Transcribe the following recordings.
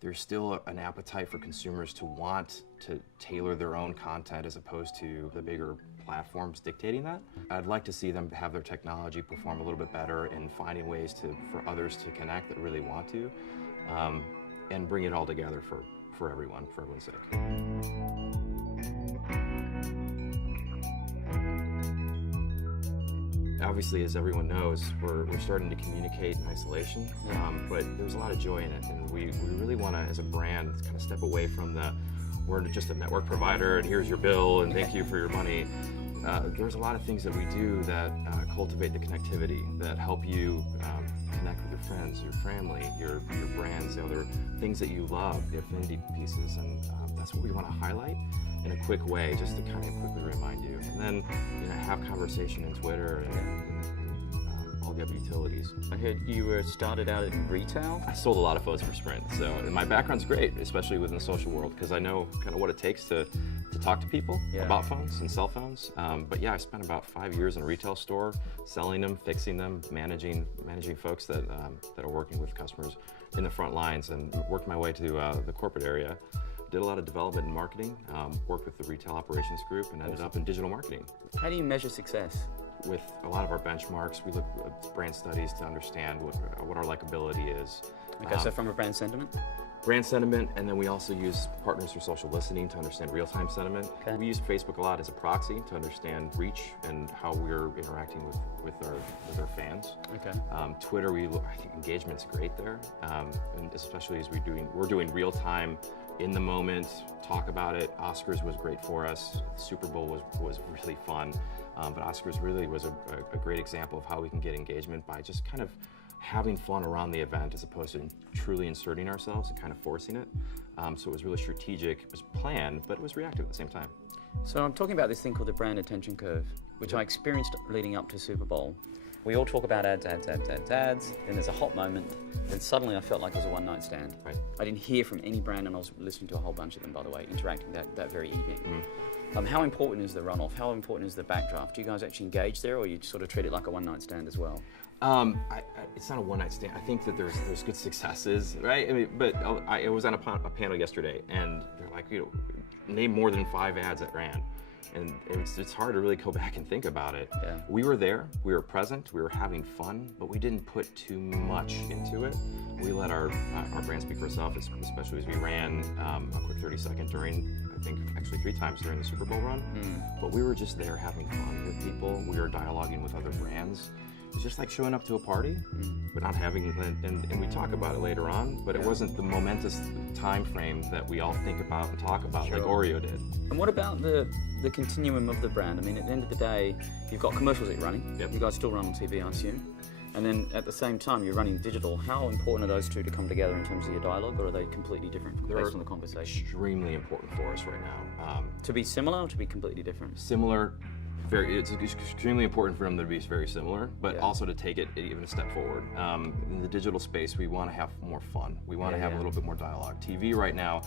there's still an appetite for consumers to want to tailor their own content as opposed to the bigger platforms dictating that. I'd like to see them have their technology perform a little bit better in finding ways for others to connect that really want to, and bring it all together for everyone's sake. Obviously, as everyone knows, we're starting to communicate in isolation, but there's a lot of joy in it, and we really want to, as a brand, kind of step away from we're just a network provider, and here's your bill, and thank you for your money. There's a lot of things that we do that cultivate the connectivity, that help you connect with your friends, your family, your brands, the other things that you love, the affinity pieces, and that's what we want to highlight in a quick way, just to kind of quickly remind you. And then, have conversation in Twitter and all the other utilities. I heard you were started out in retail? I sold a lot of phones for Sprint, and my background's great, especially within the social world, because I know kind of what it takes to talk to people about phones and cell phones. But yeah, I spent about 5 years in a retail store, selling them, fixing them, managing folks that are working with customers in the front lines, and worked my way to the corporate area. Did a lot of development and marketing, worked with the retail operations group, and ended up in digital marketing. How do you measure success? With a lot of our benchmarks, we look at brand studies to understand what our likability is. Okay, so from a brand sentiment? Brand sentiment, and then we also use partners for social listening to understand real-time sentiment. Okay. We use Facebook a lot as a proxy to understand reach and how we're interacting with our fans. Okay. Twitter, I think engagement's great there, and especially as we're doing real-time, in the moment, talk about it. Oscars was great for us. The Super Bowl was really fun, but Oscars really was a great example of how we can get engagement by just kind of having fun around the event as opposed to truly inserting ourselves and kind of forcing it. So it was really strategic, it was planned, but it was reactive at the same time. So I'm talking about this thing called the brand attention curve, which I experienced leading up to Super Bowl. We all talk about ads, then there's a hot moment, then suddenly I felt like it was a one-night stand. Right. I didn't hear from any brand, and I was listening to a whole bunch of them, by the way, interacting that very evening. How important is the runoff? How important is the backdraft? Do you guys actually engage there, or you sort of treat it like a one-night stand as well? It's not a one-night stand. I think that there's good successes, right? I mean, but I was on a panel yesterday, and they're like, name more than 5 ads that ran. And it's hard to really go back and think about it. Yeah. We were there, we were present, we were having fun, but we didn't put too much into it. We let our brand speak for itself, especially as we ran a quick 30-second during, I think, actually 3 times during the Super Bowl run. But we were just there having fun with people. We were dialoguing with other brands. It's just like showing up to a party, but not having, and we talk about it later on, but it wasn't the momentous time frame that we all think about and talk about, like Oreo did. And what about the continuum of the brand? I mean, at the end of the day, you've got commercials that you're running. Yep. You guys still run on TV, I assume. And then at the same time, you're running digital. How important are those two to come together in terms of your dialogue, or are they completely different based on the conversation? Extremely important for us right now. To be similar or to be completely different? Similar. It's extremely important for them to be very similar, but also to take it even a step forward. In the digital space, we want to have more fun. We want to have a little bit more dialogue. TV right now,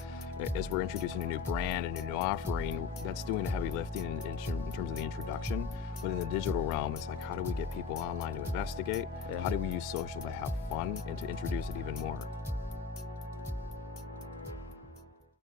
as we're introducing a new brand and a new offering, that's doing the heavy lifting in terms of the introduction. But in the digital realm, it's like, how do we get people online to investigate? How do we use social to have fun and to introduce it even more?